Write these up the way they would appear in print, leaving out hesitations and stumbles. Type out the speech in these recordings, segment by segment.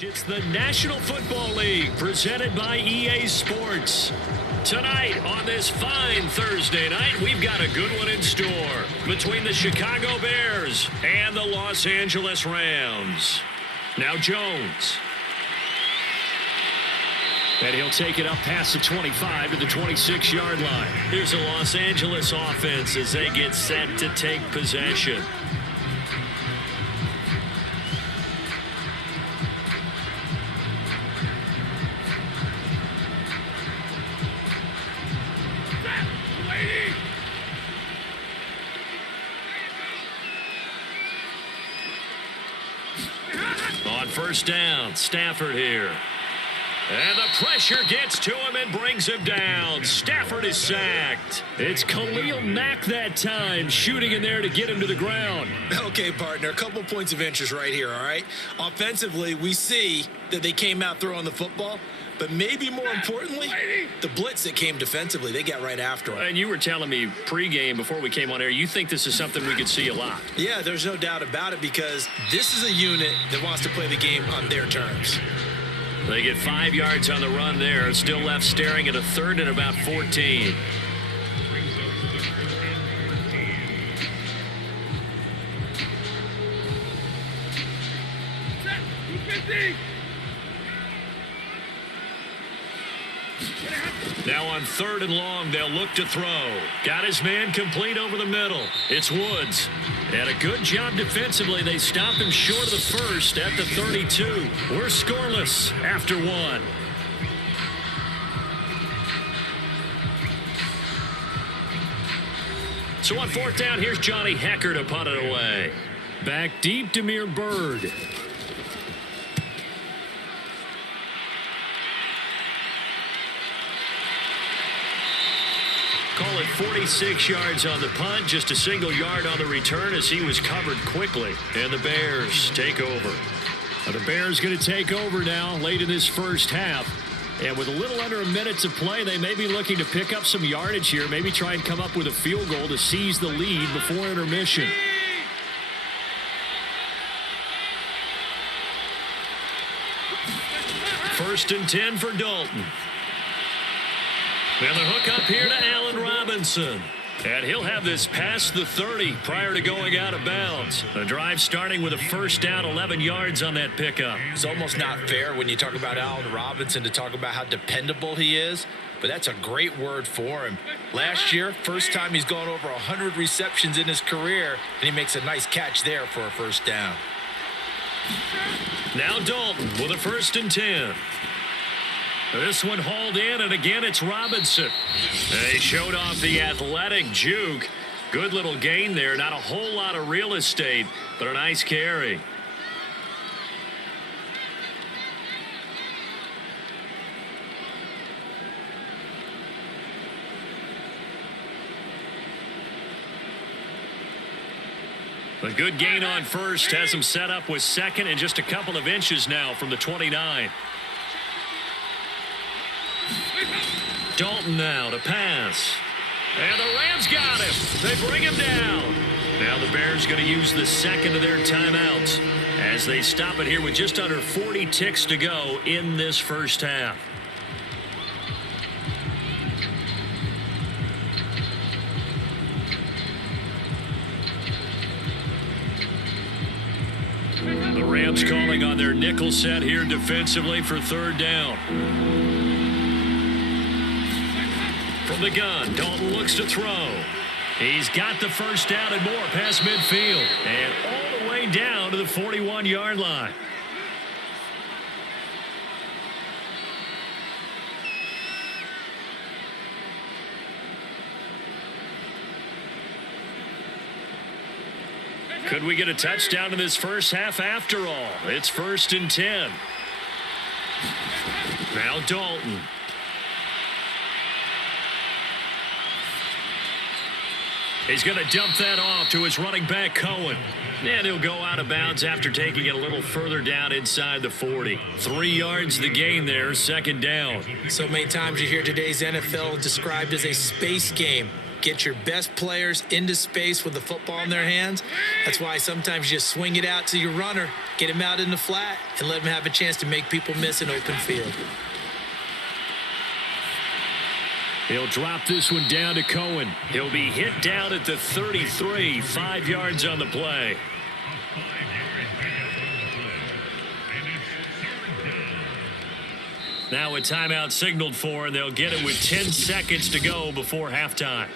It's the National Football League presented by EA Sports. Tonight on this fine Thursday night, we've got a good one in store between the Chicago Bears and the Los Angeles Rams. Now Jones. And he'll take it up past the 25 to the 26-yard line. Here's the Los Angeles offense as they get set to take possession. On first down, Stafford here. And the pressure gets to him and brings him down. Stafford is sacked. It's Khalil Mack that time, shooting in there to get him to the ground. Okay, partner, a couple points of interest right here, all right? Offensively, we see that they came out throwing the football, but maybe more importantly, the blitz that came defensively, they got right after him. And you were telling me pregame before we came on air, you think this is something we could see a lot. Yeah, there's no doubt about it because this is a unit that wants to play the game on their terms. They get 5 yards on the run there. Still left staring at a third and about 14. Now on third and long, they'll look to throw. Got his man complete over the middle. It's Woods. And a good job defensively. They stop him short of the first at the 32. We're scoreless after one. So on fourth down, here's Johnny Hecker to punt it away. Back deep, Damiere Byrd. Call it 46 yards on the punt, just a single yard on the return as he was covered quickly. And the Bears take over. Now the Bears going to take over now late in this first half. And with a little under a minute to play, they may be looking to pick up some yardage here, maybe try and come up with a field goal to seize the lead before intermission. First and 10 for Dalton. And the hook up here to Allen Robinson. And he'll have this past the 30 prior to going out of bounds. The drive starting with a first down, 11 yards on that pickup. It's almost not fair when you talk about Allen Robinson to talk about how dependable he is, but that's a great word for him. Last year, first time he's gone over 100 receptions in his career, and he makes a nice catch there for a first down. Now Dalton with a first and 10. This one hauled in, and again it's Robinson. They showed off the athletic juke. Good little gain there. Not a whole lot of real estate, but a nice carry. A good gain on first has him set up with second and just a couple of inches now from the 29. Dalton now to pass. And the Rams got him. They bring him down. Now the Bears going to use the second of their timeouts as they stop it here with just under 40 ticks to go in this first half. The Rams calling on their nickel set here defensively for third down. From the gun, Dalton looks to throw. He's got the first down and more past midfield. And all the way down to the 41-yard line. Could we get a touchdown in this first half after all? It's first and 10. Now Dalton. He's going to dump that off to his running back, Cohen. And he'll go out of bounds after taking it a little further down inside the 40. 3 yards the gain there, second down. So many times you hear today's NFL described as a space game. Get your best players into space with the football in their hands. That's why sometimes you just swing it out to your runner, get him out in the flat, and let him have a chance to make people miss an open field. He'll drop this one down to Cohen. He'll be hit down at the 33, 5 yards on the play. Now a timeout signaled for, and they'll get it with 10 seconds to go before halftime.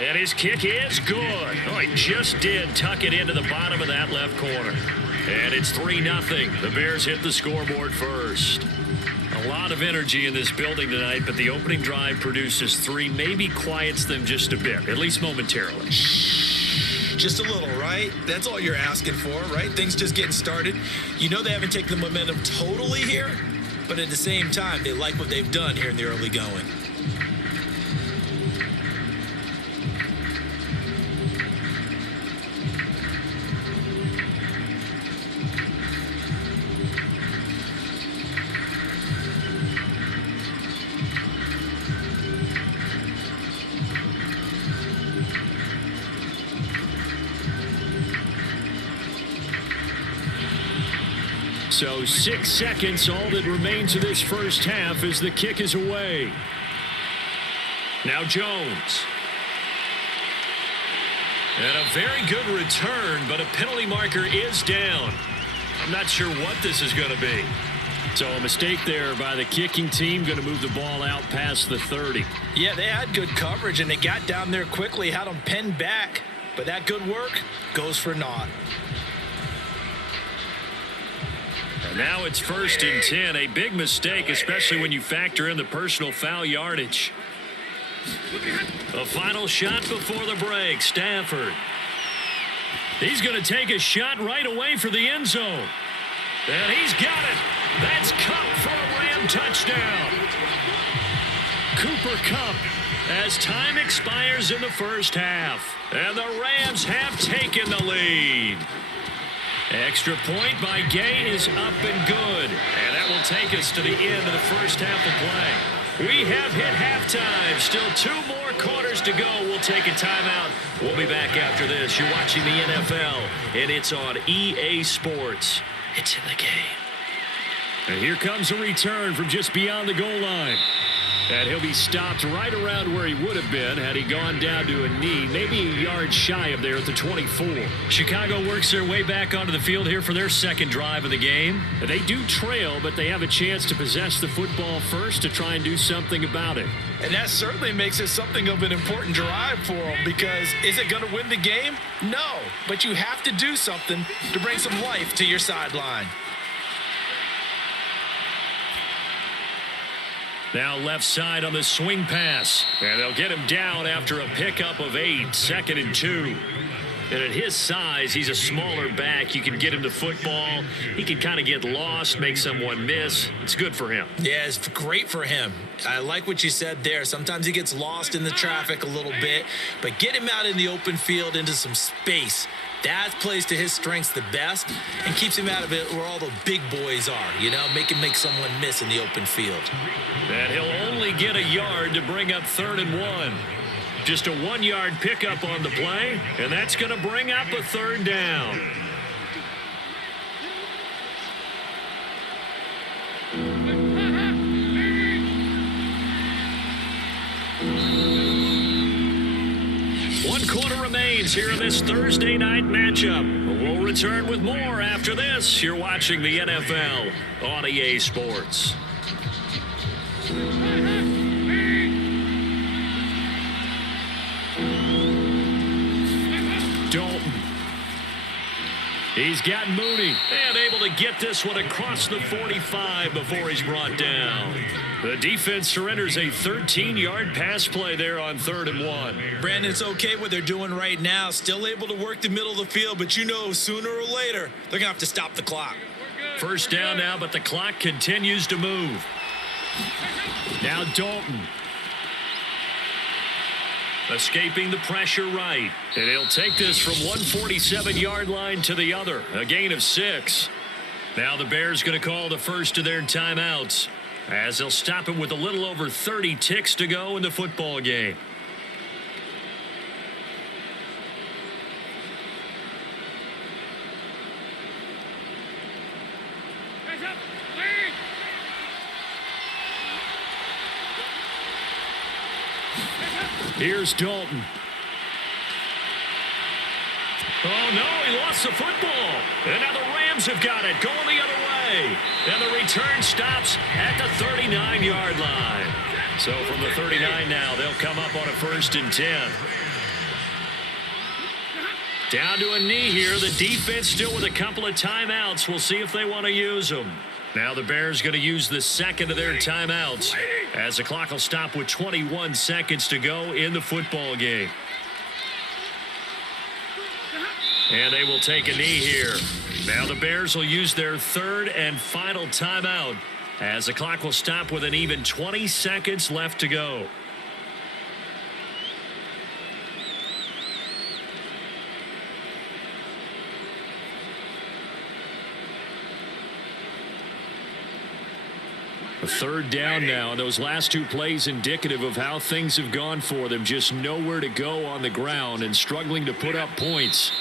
And his kick is good. Oh, he just did tuck it into the bottom of that left corner. And it's 3-0. The Bears hit the scoreboard first. A lot of energy in this building tonight, but the opening drive produces 3, maybe quiets them just a bit, at least momentarily. Just a little, right? That's all you're asking for, right? Things just getting started. You know they haven't taken the momentum totally here, but at the same time, they like what they've done here in the early going. So 6 seconds, all that remains of this first half as the kick is away. Now Jones. And a very good return, but a penalty marker is down. I'm not sure what this is going to be. So a mistake there by the kicking team, going to move the ball out past the 30. Yeah, they had good coverage, and they got down there quickly, had them pinned back. But that good work goes for naught. And now it's 1st and 10. A big mistake, especially when you factor in the personal foul yardage. A final shot before the break. Stafford. He's going to take a shot right away for the end zone. And he's got it. That's Cup for a Ram touchdown. Cooper Kupp as time expires in the first half. And the Rams have taken the lead. Extra point by Gay is up and good. And that will take us to the end of the first half of play. We have hit halftime. Still 2 more quarters to go. We'll take a timeout. We'll be back after this. You're watching the NFL, and it's on EA Sports. It's in the game. And here comes a return from just beyond the goal line. And he'll be stopped right around where he would have been had he gone down to a knee, maybe a yard shy of there at the 24. Chicago works their way back onto the field here for their second drive of the game. They do trail, but they have a chance to possess the football first to try and do something about it. And that certainly makes it something of an important drive for them, because is it going to win the game? No, but you have to do something to bring some life to your sideline. Now left side on the swing pass. And they'll get him down after a pickup of 8. 2nd and 2. And at his size, he's a smaller back. You can get him to football. He can kind of get lost, make someone miss. It's good for him. Yeah, it's great for him. I like what you said there. Sometimes he gets lost in the traffic a little bit. But get him out in the open field into some space. That plays to his strengths the best and keeps him out of it where all the big boys are, you know, make someone miss in the open field. And he'll only get a yard to bring up 3rd and 1. Just a 1-yard pickup on the play, and that's going to bring up a 3rd down. One quarter remains here in this Thursday night matchup. We'll return with more after this. You're watching the NFL on EA Sports. Dalton. He's got Mooney and able to get this one across the 45 before he's brought down. The defense surrenders a 13-yard pass play there on 3rd and 1. Brandon, it's okay what they're doing right now. Still able to work the middle of the field, but you know sooner or later they're going to have to stop the clock. First down now, but the clock continues to move. Now Dalton. Escaping the pressure right. And he'll take this from 147-yard line to the other. A gain of 6. Now the Bears going to call the first of their timeouts, as they'll stop it with a little over 30 ticks to go in the football game. Here's Dalton. Oh, no, he lost the football. And now the Rams have got it, going the other way. And the return stops at the 39-yard line. So from the 39 now, they'll come up on a 1st and 10. Down to a knee here. The defense still with a couple of timeouts. We'll see if they want to use them. Now the Bears going to use the second of their timeouts, as the clock will stop with 21 seconds to go in the football game. And they will take a knee here. Now the Bears will use their 3rd and final timeout, as the clock will stop with an even 20 seconds left to go. A 3rd down now, and those last 2 plays indicative of how things have gone for them. Just nowhere to go on the ground and struggling to put up points.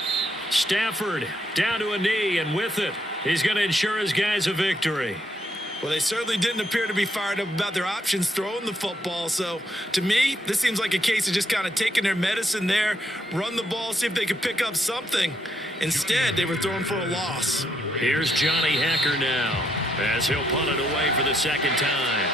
Stafford down to a knee, and with it, he's going to ensure his guys a victory. Well, they certainly didn't appear to be fired up about their options throwing the football. So, to me, this seems like a case of just kind of taking their medicine there, run the ball, see if they could pick up something. Instead, they were throwing for a loss. Here's Johnny Hacker now, as he'll punt it away for the 2nd time.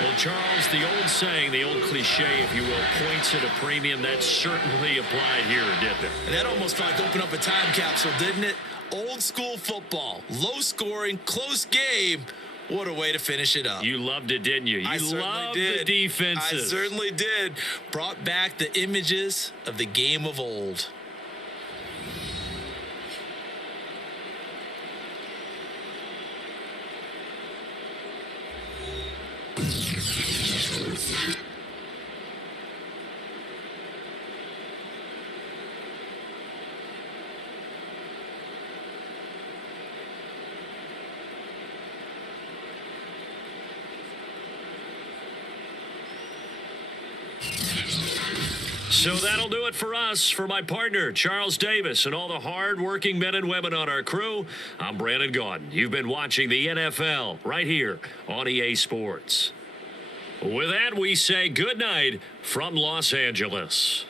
Well, Charles, the old saying, the old cliche, if you will, points at a premium, that certainly applied here, didn't it? And that almost felt like opened up a time capsule, didn't it? Old school football, low scoring, close game. What a way to finish it up. You loved it, didn't you? You loved the defenses. I certainly did. Brought back the images of the game of old. So that'll do it for us. For my partner, Charles Davis, and all the hard-working men and women on our crew, I'm Brandon Gaudin. You've been watching the NFL right here on EA Sports. With that, we say good night from Los Angeles.